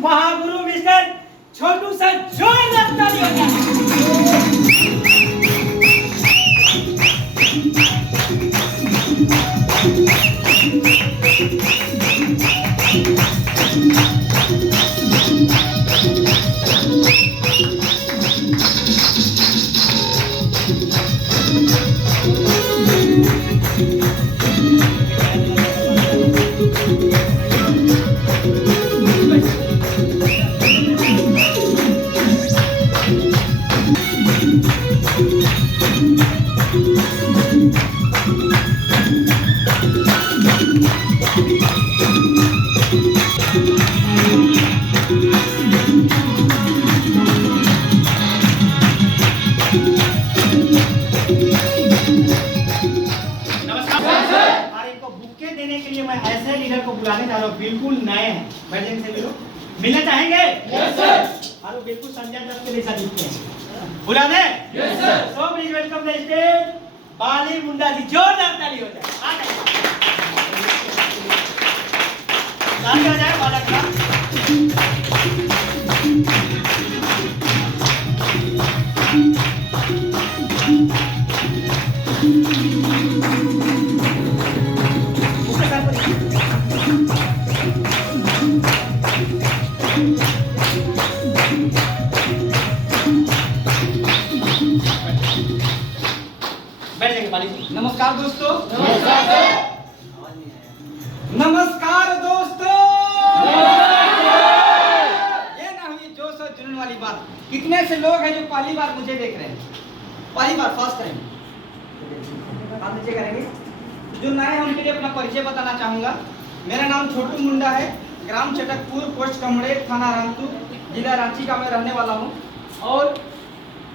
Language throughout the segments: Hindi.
महागुरु मिस्टर छोटू सा जोरदार ताली हो जाए। देने के लिए मैं ऐसे लीडर को बुलाने जा रहा हूँ, बिल्कुल नए हैं। बैठ जाइए से मिलो, मिलना चाहेंगे? Yes sir. हेलो, बिल्कुल संजय दत्त के जैसा दिखते हैं, बुला दे? Yes sir. So please welcome the stage Bali Munda ji. जोरदार ताली हो जाए, आ जाए, ताली हो जाए बालक का। नमस्कार दोस्तों। नमस्कार दोस्तों। ये ना हुई जोश और जुनून वाली बात। कितने से लोग हैं जो पहली बार मुझे देख रहे हैं, पहली बार, फर्स्ट टाइम। आप नीचे करेंगे। जो नए हैं उनके लिए अपना परिचय बताना चाहूंगा। मेरा नाम छोटू मुंडा है, ग्राम चटकपुर, पोस्ट कमड़े, थाना रामपुर, जिला रांची का मैं रहने वाला हूँ। और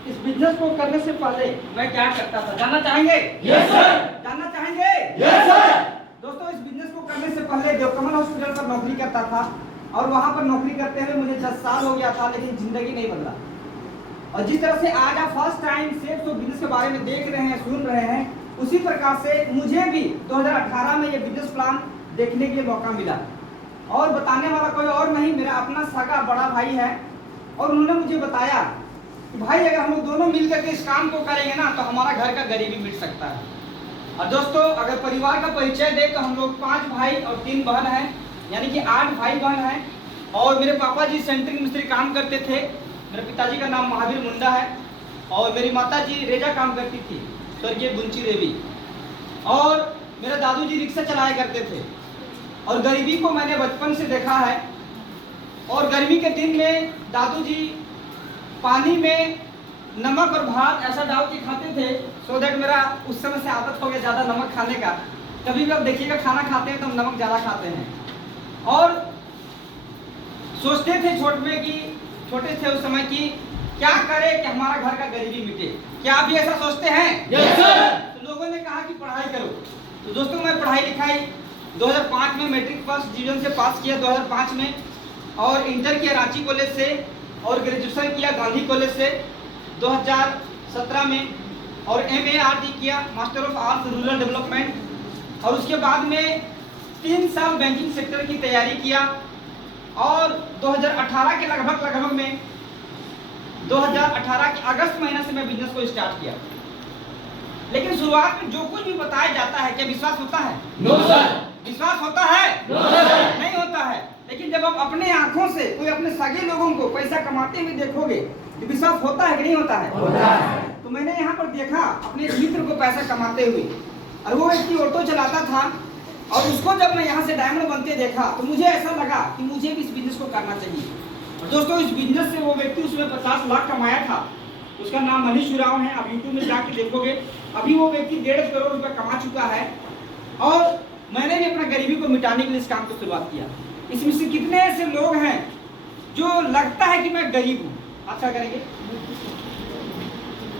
इस बिजनेस को करने से पहले मैं क्या करता था जानना चाहेंगे? Yes sir. जानना चाहेंगे? Yes sir. दोस्तों, इस बिजनेस को करने से पहले देवकमल हॉस्पिटल पर नौकरी करता था और वहां पर नौकरी करते हुए मुझे 10 साल हो गया था, लेकिन जिंदगी नहीं बदला। और जिस तरह से आज आप फर्स्ट टाइम सेल्स तो बिजनेस के बारे में देख रहे हैं, सुन रहे हैं, उसी प्रकार से मुझे भी 2018 में ये बिजनेस प्लान देखने के मौका मिला। और बताने वाला कोई और नहीं, मेरा अपना सगा बड़ा भाई है। और उन्होंने मुझे बताया भाई, अगर हम लोग दोनों मिलकर के इस काम को करेंगे ना, तो हमारा घर का गरीबी मिट सकता है। और दोस्तों, अगर परिवार का परिचय दे तो हम लोग 5 भाई और 3 बहन हैं, यानी कि 8 भाई बहन हैं। और मेरे पापा जी सेंट्रिंग मिस्त्री काम करते थे। मेरे पिताजी का नाम महावीर मुंडा है और मेरी माता जी रेजा काम करती थी, स्वर्गीय बुंची देवी। और मेरे दादू जी रिक्शा चलाया करते थे। और गरीबी को मैंने बचपन से देखा है। और गर्मी के दिन में दादू जी पानी में नमक और भात ऐसा डाल के खाते थे, सो दैट मेरा उस समय से आदत हो गया ज़्यादा नमक खाने का। कभी भी आप देखिएगा खाना खाते हैं तो हम नमक ज़्यादा खाते हैं। और सोचते थे छोटे थे उस समय कि क्या करें कि हमारा घर का गरीबी मिटे। क्या आप भी ऐसा सोचते हैं? Yes sir. तो लोगों ने कहा कि पढ़ाई करो। तो दोस्तों, मैं पढ़ाई लिखाई 2005 में मैट्रिक फर्स्ट डिवीजन से पास किया 2005 में। और इंटर किया रांची कॉलेज से और ग्रेजुएशन किया गांधी कॉलेज से 2017 में। और MARD किया, master of arts rural development. और उसके बाद में 3 साल बैंकिंग सेक्टर की तैयारी किया। और 2018 के लगभग में 2018 के अगस्त महीने से मैं बिजनेस को स्टार्ट किया। लेकिन शुरुआत में जो कुछ भी बताया जाता है, क्या विश्वास होता है? No sir. विश्वास होता है? No sir. नहीं होता है। लेकिन जब आप अपने आंखों से कोई अपने सगे लोगों को पैसा कमाते हुए देखोगे तो विश्वास होता है कि नहीं होता है? होता है। तो मैंने यहाँ पर देखा अपने मित्र को पैसा कमाते हुए, और वो व्यक्ति ऑटो चलाता था। और उसको जब मैं यहाँ से डायमंड बनते देखा तो मुझे ऐसा लगा कि मुझे भी इस बिजनेस को करना चाहिए। और दोस्तों, इस बिजनेस से वो व्यक्ति उसमें 50 लाख कमाया था। उसका नाम मनीष उरांव है। आप यूट्यूब में जाके देखोगे, अभी वो व्यक्ति 1.5 करोड़ रुपये कमा चुका है। और मैंने भी अपना गरीबी को मिटाने के लिए इस काम को शुरुआत किया। इसमें से कितने ऐसे लोग हैं जो लगता है कि मैं गरीब हूँ? अच्छा करेंगे?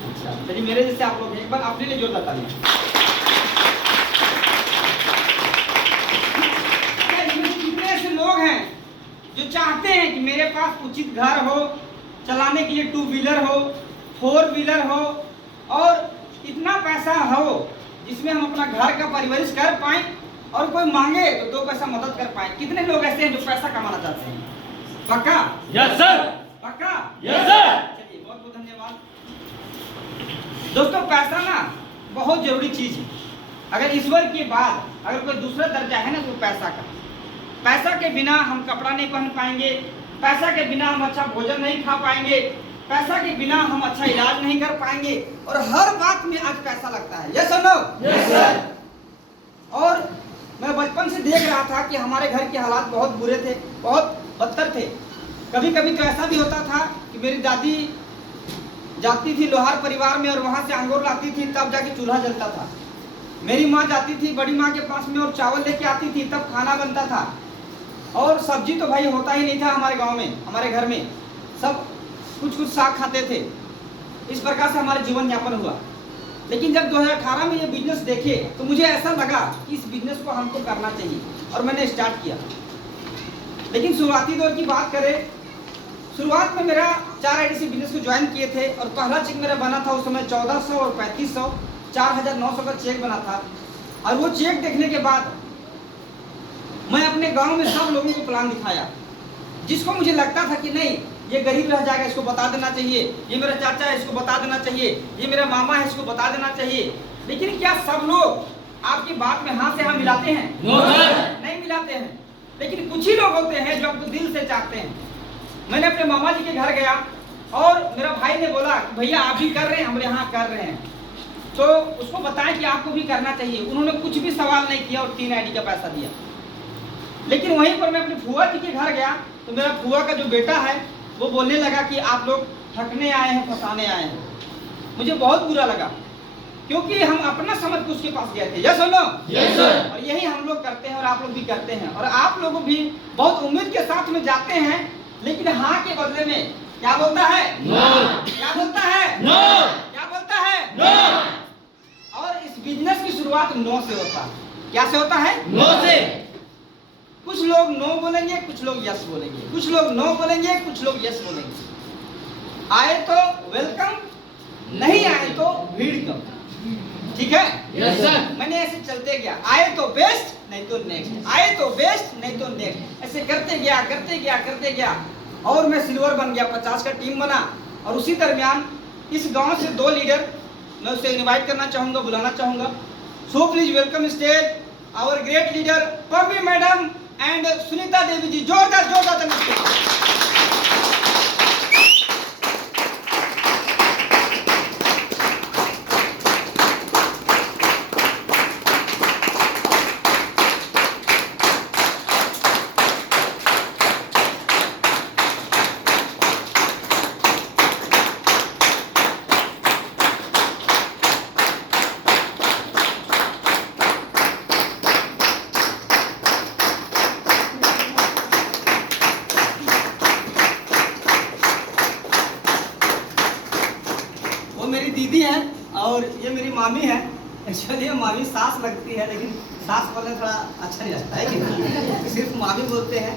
अच्छा, चलिए, मेरे जैसे आप लोग हैं, एक बार अपने लिए जोरदार ताली। कितने ऐसे लोग हैं जो चाहते हैं कि मेरे पास उचित घर हो, चलाने के लिए 2 व्हीलर हो, 4 व्हीलर हो, और इतना पैसा हो जिसमें हम अपना घर का परवरिश कर पाएं और कोई मांगे तो 2 पैसा मदद कर पाए। कितने लोग ऐसे हैं जो पैसा कमाना चाहते हैं? पक्का? Yes sir. पक्का? Yes sir. चलिए, बहुत बहुत धन्यवाद। दोस्तों, पैसा ना बहुत जरूरी चीज है। अगर ईश्वर के बाद अगर कोई दूसरा दर्जा है ना तो पैसा का। पैसा के बिना हम कपड़ा नहीं पहन पाएंगे, पैसा के बिना हम अच्छा भोजन नहीं खा पाएंगे, पैसा के बिना हम अच्छा इलाज नहीं कर पाएंगे, और हर बात में आज पैसा लगता है। यस और नो? Yes sir. और मैं बचपन से देख रहा था कि हमारे घर के हालात बहुत बुरे थे, बहुत बदतर थे। कभी कभी तो ऐसा भी होता था कि मेरी दादी जाती थी लोहार परिवार में और वहाँ से अंगूर लाती थी, तब जाके चूल्हा जलता था। मेरी माँ जाती थी बड़ी माँ के पास में और चावल लेके आती थी, तब खाना बनता था। और सब्जी तो भाई होता ही नहीं था हमारे गांव में, हमारे घर में सब कुछ कुछ साग खाते थे। इस प्रकार से हमारा जीवन यापन हुआ। लेकिन जब 2018 में ये बिजनेस देखे तो मुझे ऐसा लगा कि इस बिजनेस को हमको करना चाहिए, और मैंने स्टार्ट किया। लेकिन शुरुआती दौर की बात करें, शुरुआत में मेरा 4 आईडीसी बिजनेस को ज्वाइन किए थे, और पहला चेक मेरा बना था उस समय 1400 और 3500, 4900 का चेक बना था। और वो चेक देखने के बाद मैं अपने गांव में सब लोगों को प्लान दिखाया, जिसको मुझे लगता था कि नहीं ये गरीब रह जाएगा, इसको बता देना चाहिए, ये मेरा चाचा है इसको बता देना चाहिए, ये मेरा मामा है इसको बता देना चाहिए। लेकिन क्या सब लोग आपकी बात में हाँ से हाँ मिलाते हैं? No sir. नहीं मिलाते हैं। लेकिन कुछ ही लोग होते हैं जो आपको दिल से चाहते हैं। मैंने अपने मामा जी के घर गया और मेरा भाई ने बोला कि भैया आप भी कर रहे हैं, हम यहाँ कर रहे हैं, तो उसको बताएं कि आपको भी करना चाहिए। उन्होंने कुछ भी सवाल नहीं किया और 3 आईडी का पैसा दिया। लेकिन वहीं पर मैं अपने फुआ जी के घर गया तो मेरा फुआ का जो बेटा है वो बोलने लगा कि आप लोग ठगने आए हैं, फंसाने आए हैं। मुझे बहुत बुरा लगा, क्योंकि हम अपना समझ के उसके पास गए थे। यस और नो? Yes sir. और यही हम लोग करते हैं और आप लोग भी करते हैं। और आप लोग भी बहुत उम्मीद के साथ में जाते हैं, लेकिन हाँ के बदले में क्या बोलता है? नो। क्या बोलता है? नो। क्या बोलता है? नो। और इस बिजनेस की शुरुआत नो से होता है। क्या से होता है? नो से। कुछ लोग नो बोलेंगे, कुछ लोग यस बोलेंगे, कुछ लोग नो बोलेंगे, कुछ लोग यस बोलेंगे। आए तो वेलकम, नहीं आए तो भीड़ कम। ठीक है? Yes sir. मैंने ऐसे चलते गया, आए तो बेस्ट नहीं तो नेक्स्ट, आए तो बेस्ट नहीं तो नेक्स्ट, ऐसे करते गया करते गया करते गया, और मैं सिल्वर बन गया। 50 का टीम बना। और उसी दरमियान इस गांव से 2 लीडर मैं उसे इनवाइट करना चाहूंगा, बुलाना चाहूंगा। So please welcome stage our great leader Pammi madam and Sunita Devi ji. जोरदार जोरदार ताली। मेरी दीदी है और ये मेरी मामी है। एक्चुअली मामी सास लगती है, लेकिन सास बोलने थोड़ा अच्छा नहीं लगता है कि नहीं? सिर्फ मामी बोलते हैं।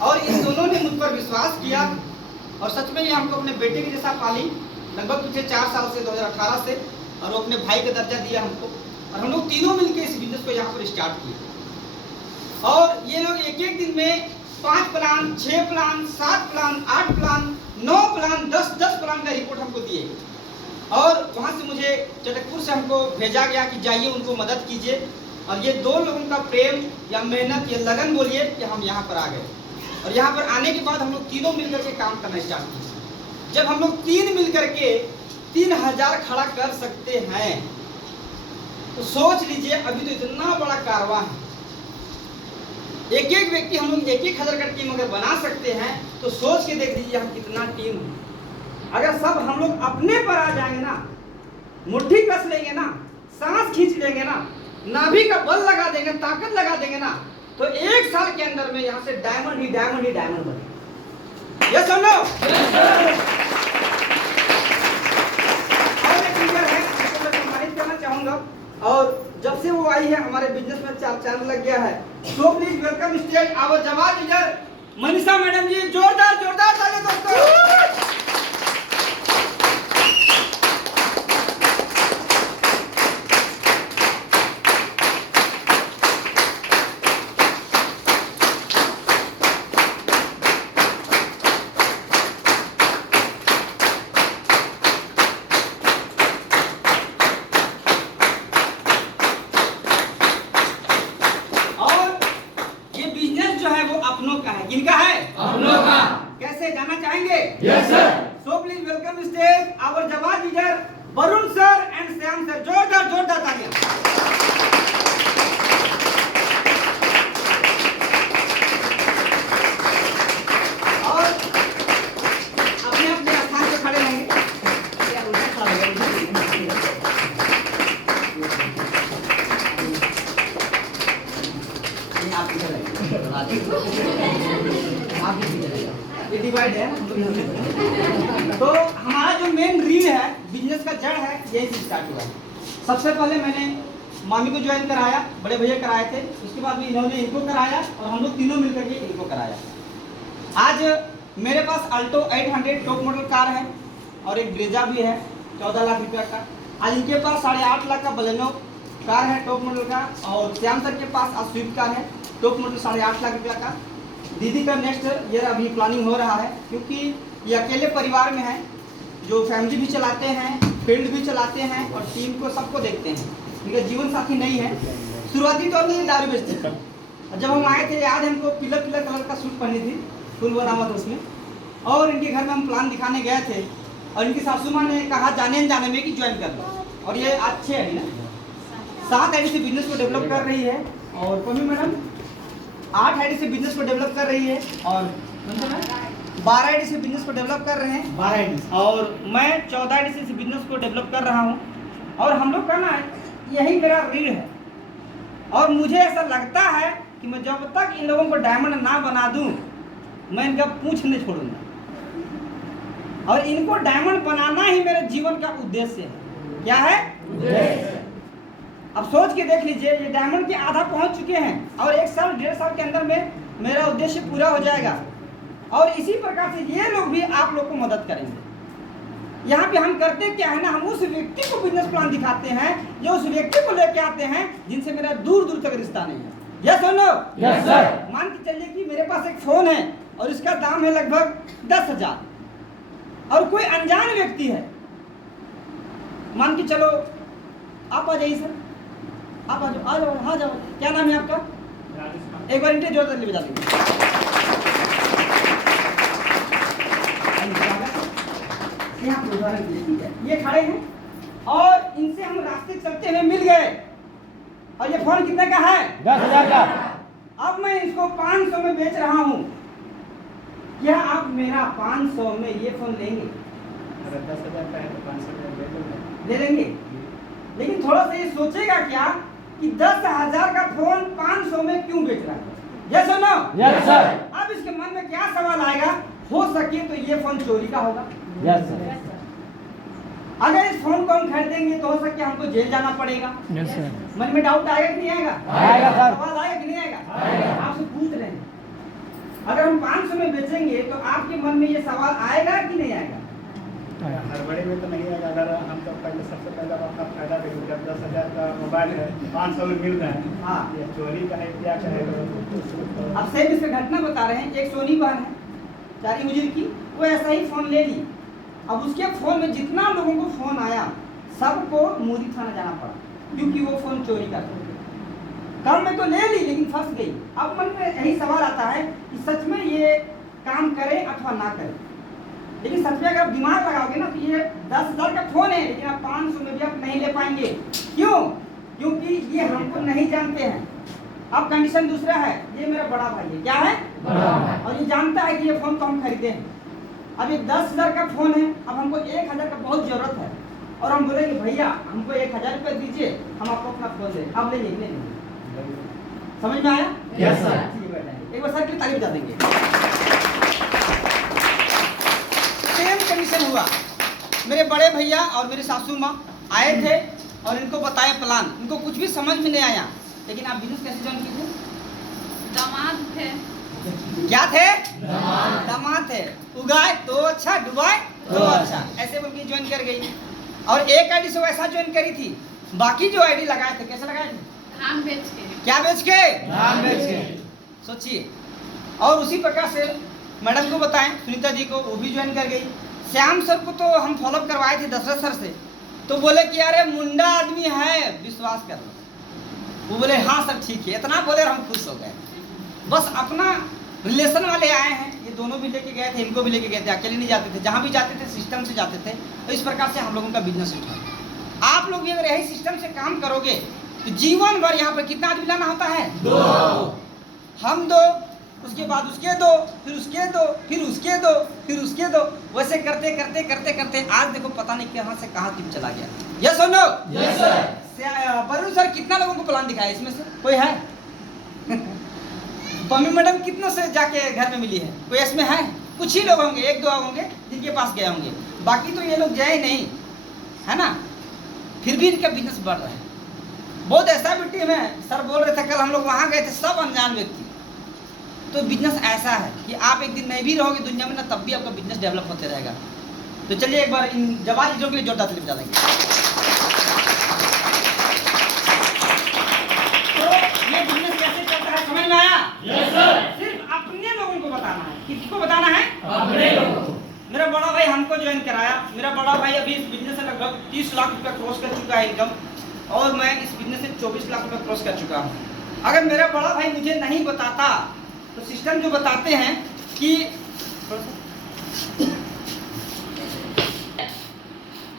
और इन दोनों ने मुझ पर विश्वास किया और सच में ये हमको अपने बेटे के जैसा पाली, लगभग पिछले 4 साल से, 2018 से। और वो अपने भाई का दर्जा दिया हमको, और हम लोग तीनों मिलकर इस बिजनेस को यहाँ पर स्टार्ट किए। और ये लोग एक एक दिन में 5 plan, 6 plan, 7 plan, 8 plan, 9 plan, 10 plan का रिपोर्ट हमको दिए। और वहाँ से मुझे चटकपुर से हमको भेजा गया कि जाइए उनको मदद कीजिए। और ये 2 लोगों का प्रेम या मेहनत या लगन बोलिए कि हम यहाँ पर आ गए। और यहाँ पर आने के बाद हम लोग तीनों मिलकर के काम करना स्टार्ट किए। जब हम लोग 3 मिलकर के 3000 खड़ा कर सकते हैं तो सोच लीजिए अभी तो इतना बड़ा कारवां है। एक एक व्यक्ति हम लोग 1000 का टीम अगर बना सकते हैं तो सोच के देख लीजिए हम कितना टीम है। अगर सब हम लोग अपने पर आ जाएंगे ना, मुट्ठी कस लेंगे ना, सांस खींच लेंगे ना, नाभि का बल लगा देंगे, ताकत लगा देंगे ना, तो 1 साल के अंदर में यहाँ से डायमंड ही डायमंड ही डायमंड बने। यस और नो? और एक लीडर है जिसको मैं सम्मानित करना चाहूंगा, और जब से वो आई है हमारे बिजनेस में 4 चांद लग गया है। So please welcome stage our जवान लीडर मनीषा मैडम जी। जोरदार जोरदार ताली दोस्तों। चाहेंगे? Yes sir. So please welcome stage our जवान leader Varun sir and Shyam sir. जोरदार तालियां। और अपने अपने स्थान पे खड़े रहेंगे। आप इधर आइए। ये डिवाइड है। तो हमारा जो मेन रील है, बिजनेस का जड़ है, यही से स्टार्ट हुआ है। सबसे पहले मैंने मामी को ज्वाइन कराया, बड़े भैया कराए थे, उसके बाद में इन्होंने इनको कराया और हम लोग तीनों मिलकर के इनको कराया। आज मेरे पास अल्टो 800 टॉप मॉडल कार है और एक ब्रेजा भी है 14 लाख रुपया का। आज इनके पास 8.5 लाख का बलेनो कार है टॉप मॉडल का, और श्याम सर के पास आज स्विफ्ट कार है टॉप मॉडल 8.5 लाख रुपया का। दीदी का नेक्स्ट ईयर अभी प्लानिंग हो रहा है, क्योंकि ये अकेले परिवार में है जो फैमिली भी चलाते हैं, फील्ड भी चलाते हैं और टीम को सबको देखते हैं। इनका जीवन साथी नहीं है। शुरुआती तौर में दारू बेचते थे। जब हम आए थे याद है हमको पीला कलर का सूट पहनी थी, फुल बना हुआ था उसमें, और इनके घर में हम प्लान दिखाने गए थे और इनकी सासू माँ ने कहा जाने में कि ज्वाइन कर लो। और ये अच्छे है ना, 7 आईडी से बिजनेस को डेवलप कर रही है, और पम्मी मैडम 8 आईडी से बिजनेस को डेवलप कर रही है, और 12 आईडी से बिजनेस को डेवलप कर रहे हैं, 12 आईडी, और मैं 14 आईडी से बिजनेस को डेवलप कर रहा हूँ। और हम लोग का ना यही मेरा रीढ़ है, और मुझे ऐसा लगता है कि मैं जब तक इन लोगों को डायमंड ना बना दूं, मैं इनका पूछ नहीं छोड़ूंगा, और इनको डायमंड बनाना ही मेरे जीवन का उद्देश्य है। क्या है? अब सोच के देख लीजिए, ये डायमंड के आधा पहुंच चुके हैं और 1 साल 1.5 साल के अंदर में मेरा उद्देश्य पूरा हो जाएगा। और इसी प्रकार से ये लोग भी आप लोग को मदद करेंगे। यहाँ पे हम करते क्या है ना, हम उस व्यक्ति को बिजनेस प्लान दिखाते हैं जो उस व्यक्ति को लेके आते हैं जिनसे मेरा दूर दूर तक रिश्ता नहीं है। यस और नो? Yes sir. मान के चलिए कि मेरे पास एक फोन है और इसका दाम है लगभग 10,000, और कोई अनजान व्यक्ति है, मान के चलो आप आ जाइए सर, आप आ जाओ। क्या नाम है आपका? एक बार इंटे जोरदार बजा देंगे। यहाँ पे उदाहरण के लिए, ठीक है, ये खड़े हैं और इनसे हम रास्ते चलते हुए मिल गए, और ये फोन कितने का है? 10,000 का। अब मैं इसको 500 में बेच रहा हूँ। क्या आप मेरा 500 में ये फोन लेंगे? अगर 10,000 का है तो 500 ले लेंगे। लेकिन थोड़ा सा ये सोचेगा क्या कि 10,000 का फोन 500 में क्यों बेच रहा है? यस और नो? Yes sir. अब इसके मन में क्या सवाल आएगा? हो सके तो ये फोन चोरी का होगा। Yes sir. अगर इस फोन को हम खरीदेंगे तो हो सकता है हमको जेल जाना पड़ेगा। Yes sir. मन में डाउट आएगा कि नहीं आएगा? आएगा सर। सवाल आएगा कि नहीं आएगा? आएगा। आपसे पूछ रहे हैं, अगर हम 500 में बेचेंगे तो आपके मन में ये सवाल आएगा कि नहीं आएगा? हड़बड़ी में तो नहीं आएगा। अगर हम तो पहले सबसे पहले अपना फायदा देखेंगे। जब 10,000 का मोबाइल है 500 में मिल रहा है, हाँ, ये चोरी का है क्या कहेगा? अब सेम इसका घटना बता रहे हैं। एक सोनी बहन है चारी मुजीर की, वो ऐसा ही फोन ले ली। अब उसके फोन में जितना लोगों को फोन आया सबको मोदी थाना जाना पड़ा, क्योंकि वो फोन चोरी का था। कम में तो ले ली लेकिन फंस गई। अब मन में यही सवाल आता है कि सच में ये काम करे अथवा ना करे। लेकिन सच में अगर आप दिमाग लगाओगे ना तो ये 10,000 का फोन है, लेकिन आप 500 में भी आप नहीं ले पाएंगे। क्यों? क्योंकि ये हमको नहीं जानते हैं। अब कंडीशन दूसरा है, ये मेरा बड़ा भाई है। क्या है? और ये जानता है कि ये फोन तो हम खरीदे हैं। अब ये 10,000 का फोन है, अब हमको 1,000 का बहुत जरूरत है, और हम बोलेंगे भैया हमको 1,000 रुपये दीजिए, हम आपको अपना फोन दें। आप लेंगे कि नहीं? समझ में आया? Yes sir. एक बार सर की तारीफ बता देंगे। सेम कंडीशन हुआ। मेरे बड़े भैया और मेरी सासू माँ आए थे और इनको बताया प्लान। इनको कुछ भी समझ में नहीं आया। लेकिन आप बिजनेस कैसे ज्वाइन किए थे? दामाद थे। क्या थे? दामाद थे। उगाए तो अच्छा, डुबाए तो अच्छा, ऐसे बोल के ज्वाइन कर गई। और एक आईडी से वैसा ज्वाइन करी थी, बाकी जो आईडी लगाए थे कैसे लगाए थे? धान बेच के। क्या बेच के? धान बेच के। सोचिए। और उसी प्रकार से मैडम को बताएं, सुनीता जी को, वो भी ज्वाइन कर गई। श्याम सर को तो हम फॉलोअप करवाए थे दशरथ सर से, तो बोले कि अरे मुंडा आदमी है, विश्वास कर लो। वो बोले हाँ सर ठीक है, इतना बोले हम खुश हो गए। बस अपना रिलेशन वाले आए हैं, ये दोनों भी लेके गए थे, इनको भी लेके गए थे, अकेले नहीं जाते थे, जहाँ भी जाते थे सिस्टम से जाते थे। तो इस प्रकार से हम लोगों का बिजनेस उठा। आप लोग भी अगर यही सिस्टम से काम करोगे तो जीवन भर यहाँ पर कितना आदमी लाना होता है? 2। हम 2, उसके बाद उसके 2, फिर उसके 2, फिर उसके 2, फिर उसके 2, वैसे करते करते करते करते आज देखो पता नहीं कहाँ से कहाँ टीम चला गया। यस और no? Yes sir. Varun sir कितना लोगों को प्लान दिखाया इसमें से? कोई है? पम्मी मैडम कितनों से जाके घर में मिली है? कोई इसमें है? कुछ ही लोग होंगे, 1-2 होंगे जिनके पास गए होंगे, बाकी तो ये लोग गए नहीं, है ना? फिर भी इनका बिजनेस बढ़ रहा है। बहुत ऐसा भी टीम है, सर बोल रहे थे कल हम लोग वहाँ गए थे, सब अनजान व्यक्ति। तो बिजनेस ऐसा है कि आप एक दिन नहीं भी रहोगे दुनिया में ना, तब भी आपका बिजनेस डेवलप होते रहेगा। तो चलिए एक बार इन जवान लीडरों के लिए जोरदार ताली बजा देंगे। तो ये बिजनेस कैसे चलता है समझ में आया? Yes sir. सिर्फ अपने लोगों को बताना है। किसको बताना है? अपने लोगों को। मेरा बड़ा भाई हमको ज्वाइन कराया। मेरा बड़ा भाई अभी इस बिजनेस से लगभग 30 लाख रुपया क्रॉस कर चुका है इनकम, और मैं इस बिजनेस से 24 लाख रुपया क्रॉस कर चुका हूँ। अगर मेरा बड़ा भाई मुझे नहीं बताता तो सिस्टम जो बताते हैं कि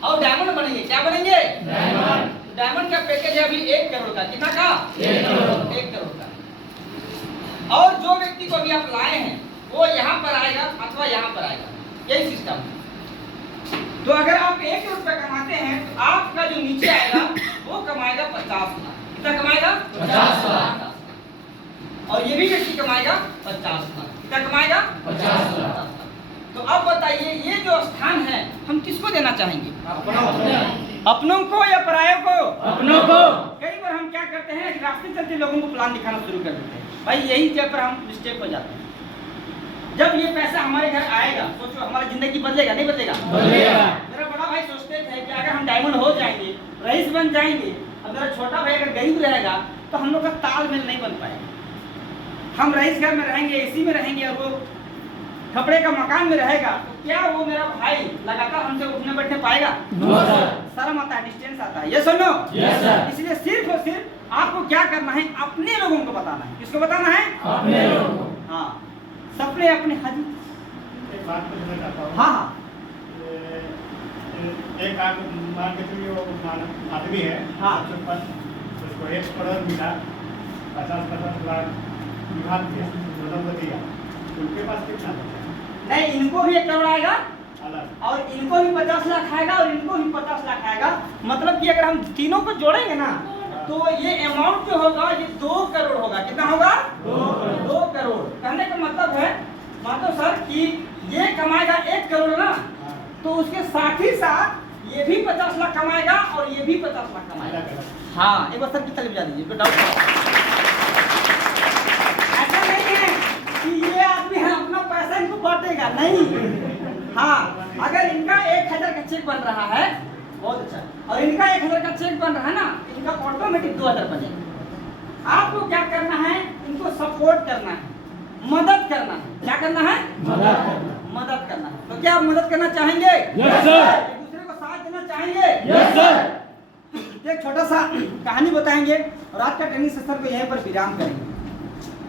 और डायमंड बनेंगे। क्या बनेंगे? डायमंड। डायमंड का पैकेज है अभी 1 करोड़ का। कितना का? 1 करोड़। 1 करोड़ का। और जो व्यक्ति को अभी आप लाए हैं वो यहाँ पर आएगा अथवा यहाँ पर आएगा, यही सिस्टम है। तो अगर आप 1 करोड़ रुपया कमाते हैं तो आपका जो नीचे आएगा वो कमाएगा 50 लाख। कितना कमाएगा? 50 लाख। और ये भी व्यक्ति कमाएगा 50 लाख। कितना कमाएगा? 50 लाख। तो अब बताइए ये जो स्थान है हम किसको देना चाहेंगे? अपनों को या परायों को? अपनों को। कई बार हम क्या करते हैं, रास्ते चलते लोगों को प्लान दिखाना शुरू कर देते हैं। भाई यही जगह पर हम मिस्टेक हो जाते हैं। जब ये पैसा हमारे घर आएगा सोचो हमारी जिंदगी बदलेगा नहीं बदलेगा? बदलेगा। मेरा बड़ा भाई सोचते थे कि अगर हम डायमंड हो जाएंगे, रईस बन जाएंगे, अब मेरा छोटा भाई अगर गरीब रहेगा तो हम लोग का तालमेल नहीं बन पाएगा। हम रईस घर में रहेंगे, एसी में रहेंगे, और वो खपड़े का मकान में रहेगा, तो क्या वो मेरा भाई लगातार हमसे उठने बैठने पाएगा? शर्म आता है, डिस्टेंस आता है। ये सुनो। Yes sir. इसलिए सिर्फ और सिर्फ आपको क्या करना है, अपने लोगों को बताना है। किसको बताना है? अपने लोगों को। हाँ, सबने अपने हाजी। एक बात पूछना चाहता हूँ। हाँ हाँ। एक आदमी है, हाँ, उसको 1 करोड़ मिला, 50 लाख विभाग दिया, दिया, उनके पास कितना नहीं, इनको भी 1 करोड़ आएगा अलग, और इनको भी 50 लाख आएगा और इनको भी 50 लाख आएगा। मतलब कि अगर हम तीनों को जोड़ेंगे ना तो ये अमाउंट जो होगा ये 2 करोड़ होगा। कितना होगा? 2 करोड़। कहने का मतलब है मानो सर कि ये कमाएगा 1 करोड़ ना, तो उसके साथ ही साथ ये भी 50 लाख कमाएगा और ये भी 50 लाख कमाएगा। हाँ, एक बार सर की ताली बजा दीजिए। ऐसा नहीं है कि ये आदमी है अपना पैसा इनको बांटेगा, नहीं। हाँ, अगर इनका 1000 का चेक बन रहा है, बहुत अच्छा, और इनका 1000 का चेक बन रहा है ना, इनका ऑटोमेटिक 2000 बनेगा। आपको क्या करना है? इनको सपोर्ट करना है, मदद करना है। क्या करना है? मदद करना है। तो क्या आप मदद करना चाहेंगे? Yes sir. एक दूसरे को साथ देना चाहेंगे? Yes sir. एक छोटा सा कहानी बताएंगे और आज का ट्रेनिंग सेशन को यहीं पर विराम करेंगे।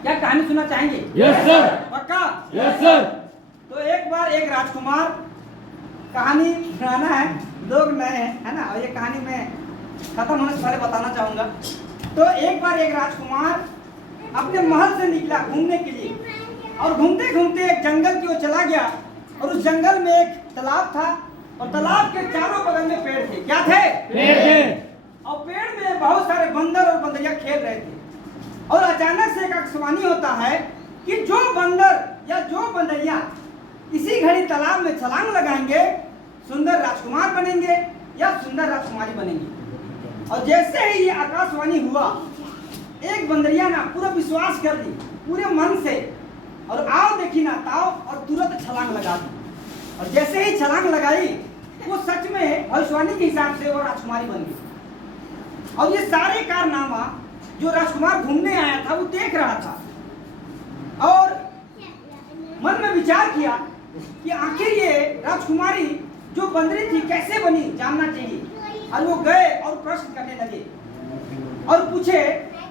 क्या कहानी सुनना चाहेंगे? Yes sir. पक्का? Yes sir. तो एक बार एक राजकुमार, कहानी पुराना है, लोग नए हैं, है ना, और ये कहानी मैं खत्म होने से पहले बताना चाहूंगा। तो एक बार एक राजकुमार अपने महल से निकला घूमने के लिए, और घूमते घूमते एक जंगल की ओर चला गया, और उस जंगल में एक तालाब था, और तालाब के चारों बगल में पेड़ थे। क्या थे? पेड़ थे। और पेड़ में बहुत सारे बंदर और बंदरिया खेल रहे थे। और अचानक से एक आकाशवाणी होता है कि जो बंदर या जो बंदरिया इसी घड़ी तालाब में छलांग लगाएंगे सुंदर राजकुमार बनेंगे या सुंदर राजकुमारी बनेंगे। और जैसे ही ये आकाशवाणी हुआ, एक बंदरिया ना पूरा विश्वास कर ली पूरे मन से, और आओ देखी ना ताओ, और तुरंत छलांग लगा दी। और जैसे ही छलांग लगाई वो सच में भविष्यवाणी के हिसाब से वो राजकुमारी बन गई। और ये सारे कारनामा जो राजकुमार घूमने आया था वो देख रहा था, और मन में विचार किया कि आखिर ये राजकुमारी जो बंदरी थी कैसे बनी, जानना चाहिए। और वो गए और प्रश्न करने लगे और पूछे,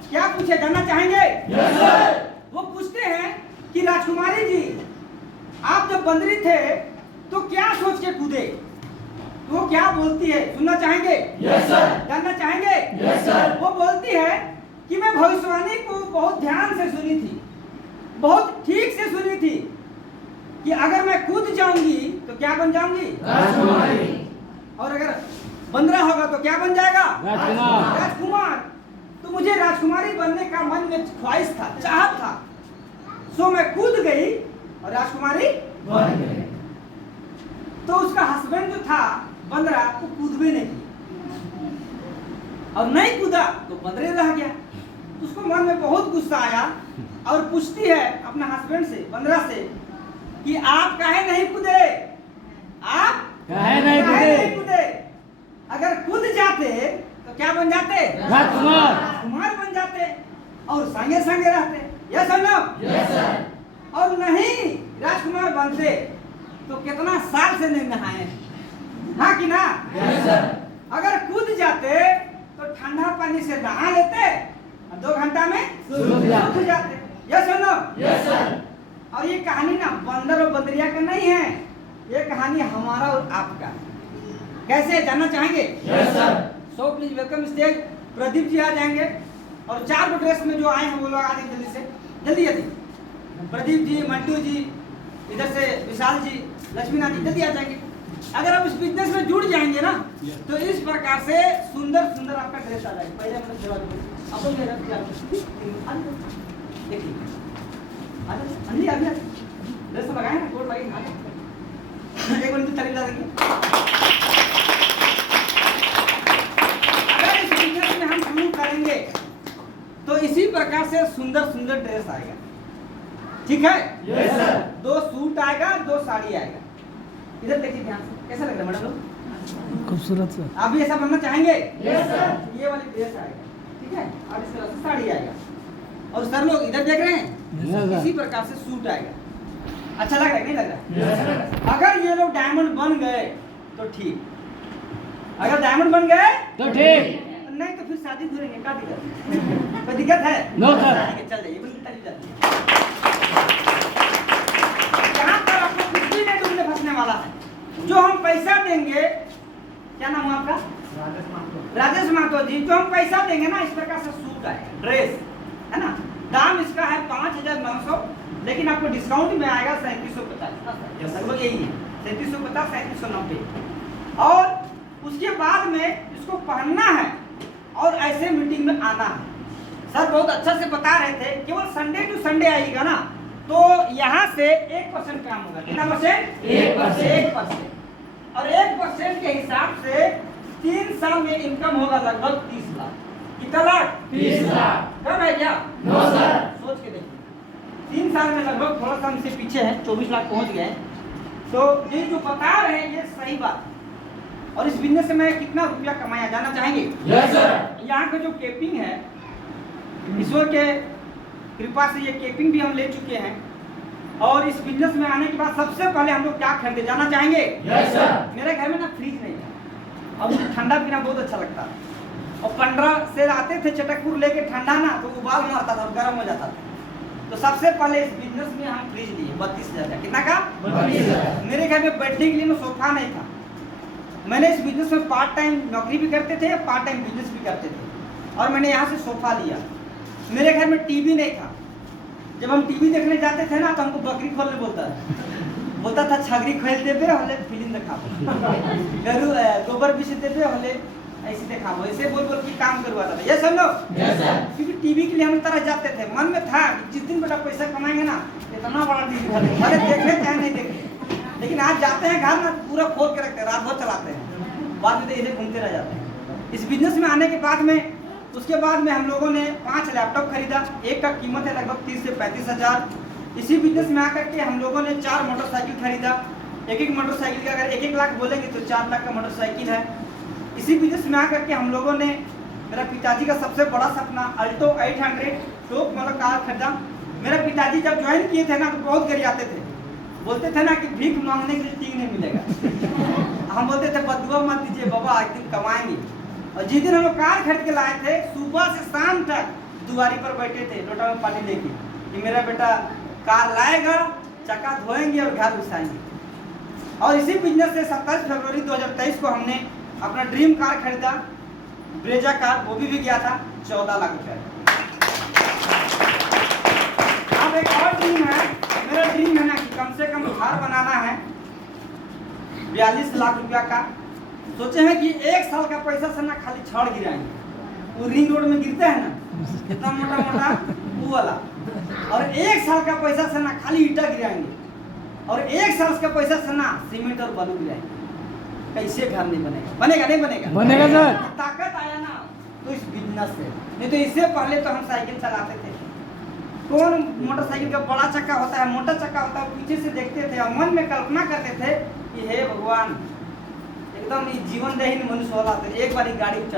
क्या पूछे जानना चाहेंगे? yes, वो पूछते हैं कि राजकुमारी जी बंदरी थे तो क्या सोच के कूदे, तो वो क्या बोलती है सुनना चाहेंगे? Yes sir. जानना चाहेंगे? Yes sir. वो बोलती है कि मैं भविष्यवाणी को बहुत ध्यान से सुनी थी, बहुत ठीक से सुनी थी कि अगर मैं कूद जाऊंगी तो क्या बन जाऊंगी? राजकुमारी। और अगर बंदरा होगा तो क्या बन जाएगा? राजकुमार। राजकुमार। तो मुझे राजकुमारी बनने का मन में ख्वाहिश था, चाहत था, सो मैं कूद गई और राजकुमारी बन गए। तो उसका हस्बैंड जो था बंदरा, वो कूद भी नहीं और नहीं कूदा तो बंदरे रह गया। उसको मन में बहुत गुस्सा आया और पूछती है अपना हस्बैंड से, बंदरा से, कि आप काहे नहीं कूदे? आप काहे नहीं कूदे? कूदे? अगर कूद जाते तो क्या बन जाते? राजकुमार। राजकुमार बन जाते और संगे संगे रहते। Yes sir no? Yes sir. और नहीं राजकुमार बनते तो कितना साल से नहीं नहाए, हाँ कि ना? Yes sir. अगर कूद जाते तो ठंडा पानी से नहा लेते और 2 घंटा में सूख जाते। Yes sir no? Yes sir. और ये कहानी ना बंदर और बंदरिया का नहीं है, ये कहानी हमारा और आपका। कैसे जानना चाहेंगे? Yes sir. So please welcome stage. Pradeep ji आ जाएंगे और 4 ड्रेस में जो आए हैं वो लोग आ जाएंगे जल्दी से, जल्दी जल्दी। प्रदीप जी, मंटू जी, इधर से विशाल जी, लक्ष्मीनाथ जी, जल्दी आ जाएंगे। अगर आप इस बिजनेस में जुड़ जाएंगे ना तो इस प्रकार से सुंदर सुंदर आपका ड्रेस आ जाएगा। पहले मतलब जवाब दो। अब तो मेरा देखिए, अभी अभी ड्रेस तो लगाए ना, कोट लगाए। एक मिनट तारीफ ला देंगे। अगर इस बिजनेस में हम शुरू करेंगे तो इसी प्रकार से सुंदर सुंदर ड्रेस आएगा, ठीक है? Yes sir. 2 सूट आएगा, 2 साड़ी आएगा। इधर देखिए ध्यान से, कैसा लग रहा है मैडम लोग? खूबसूरत सर। आप भी ऐसा बनना चाहेंगे? Yes sir. ये वाली ड्रेस आएगा, ठीक है? और इस तरह से साड़ी आएगा। और सर लोग इधर देख रहे हैं, यस सर। इसी प्रकार से सूट आएगा। अच्छा लग रहा है नहीं लग रहा है? Yes sir. अगर ये लोग डायमंड बन गए तो ठीक, अगर डायमंड बन गए तो ठीक। नहीं तो फिर शादी करेंगे, क्या दिक्कत? कोई दिक्कत है? No sir. ठीक है, चल जाइए, बंदी ताली जाती है। यहाँ पर आपको कुछ भी नहीं डूबने फंसने वाला है। जो हम पैसा देंगे, क्या नाम है आपका? राजेश महतो जी। जो हम पैसा देंगे ना, इस प्रकार से सूट आएगा, ड्रेस है ना। दाम इसका है 5,900, लेकिन आपको डिस्काउंट में आएगा 3750। लगभग यही है, 3750, 3790। और उसके बाद में इसको पहनना है और ऐसे मीटिंग में आना है। सर बहुत अच्छा से बता रहे थे, केवल संडे टू संडे आइएगा ना तो यहाँ से 1% काम होगा। कितना परसेंट? 1%। और 1% के हिसाब से 3 साल में इनकम होगा लगभग 30 लाख। कितना लाख? 30 लाख। कब है क्या? No sir. सोच के देखिए, 3 साल में लगभग, थोड़ा सा हमसे पीछे है, 24 लाख पहुंच गए। तो ये जो बता रहे हैं ये सही बात है। और इस बिजनेस से मैं कितना रुपया कमाया जानना चाहेंगे? Yes sir. यहाँ का जो केपिंग है, ईश्वर के कृपा से ये केपिंग भी हम ले चुके हैं। और इस बिजनेस में आने के बाद सबसे पहले हम लोग क्या खरीदे जानना चाहेंगे? Yes sir. मेरे घर में ना फ्रिज नहीं था और मुझे ठंडा पीना बहुत अच्छा लगता था। और 15 से आते थे चटकपुर लेके ठंडा ना, तो उबाल मारता था और गर्म हो जाता था। तो सबसे पहले इस बिजनेस में हम फ्रिज लिए 32,000 का। कितना का? 32,000। मेरे घर में बैठने के लिए सोफा नहीं था। मैंने इस बिजनेस में पार्ट टाइम नौकरी भी करते थे, पार्ट टाइम बिजनेस भी करते थे। और मैंने यहाँ से सोफा लिया। मेरे घर में टीवी नहीं था। जब हम टीवी देखने जाते थे ना तो हमको बकरी खोलने बोलता था छगरी खोल देबे हले फिल्म दिखाबो, गोबर बिछ देबे हले ऐसे दिखाबो, ऐसे बोल के काम करवाता था। ये समझो? Yes sir. क्योंकि टीवी के लिए हम तरह जाते थे। मन में था कि जिस दिन बेटा पैसा कमाएंगे ना, इतना बड़ा टीवी खरीदेंगे, भले देखे चाहे नहीं देखे। लेकिन आज जाते हैं घर ना, पूरा खोल के रखते हैं, रात भर चलाते हैं, बाद में तो इसे घूमते रह जाते हैं। इस बिजनेस में आने के बाद में, उसके बाद में हम लोगों ने 5 लैपटॉप खरीदा। एक का कीमत है लगभग 30 से 35,000। इसी बिजनेस में आकर के हम लोगों ने 4 मोटरसाइकिल खरीदा। एक मोटरसाइकिल का अगर 1-1 लाख बोलेंगे तो 4 लाख का मोटरसाइकिल है। इसी बिजनेस में आकर के हम लोगों ने, मेरा पिताजी का सबसे बड़ा सपना अल्टो 800 टॉप वाला कार खरीदा। मेरे पिताजी जब ज्वाइन किए थे ना तो बहुत गरियाते थे, बोलते थे ना कि भीख मांगने के लिए ठीक नहीं मिलेगा। हम बोलते थे बदुआ मत दीजिए बाबा, एक दिन कमाएंगे। और जिस दिन हम लोग कार खरीद के लाए थे, सुबह से शाम तक दुआरी पर बैठे थे लोटा में पानी लेके कि मेरा बेटा कार लाएगा, चक्का धोएंगे और घर घुसाएंगे। और इसी बिजनेस से 27 फरवरी 2023 को हमने अपना ड्रीम कार खरीदा, ब्रेजा कार, वो भी गया था 14 लाख रुपए। अब एक और ड्रीम है, मेरा ड्रीम है ना कि कम से कम घर बनाना है 42 लाख रुपया का। सोचे हैं कि 1 साल का पैसा से ना खाली छड़ गिराएंगे, वो रिंग रोड में गिरते हैं ना इतना मोटा मोटा वो वाला, और 1 साल का पैसा से ना खाली ईटा गिराएंगे, और 1 साल का पैसा से ना सीमेंट और बालू गिराएंगे। कैसे घर नहीं बनेगा? बनेगा नहीं बनेगा? बनेगा सर। ताकत आया ना तो इस बिजनेस से, नहीं तो इससे पहले तो हम साइकिल चलाते थे। कौन मोटरसाइकिल का बड़ा चक्का होता है, मोटा चक्का होता है, पीछे से देखते थे और मन में कल्पना करते थे कि हे भगवान, एकदम जीवन दहीन मनुष्य वाला, एक बार गाड़ी चढ़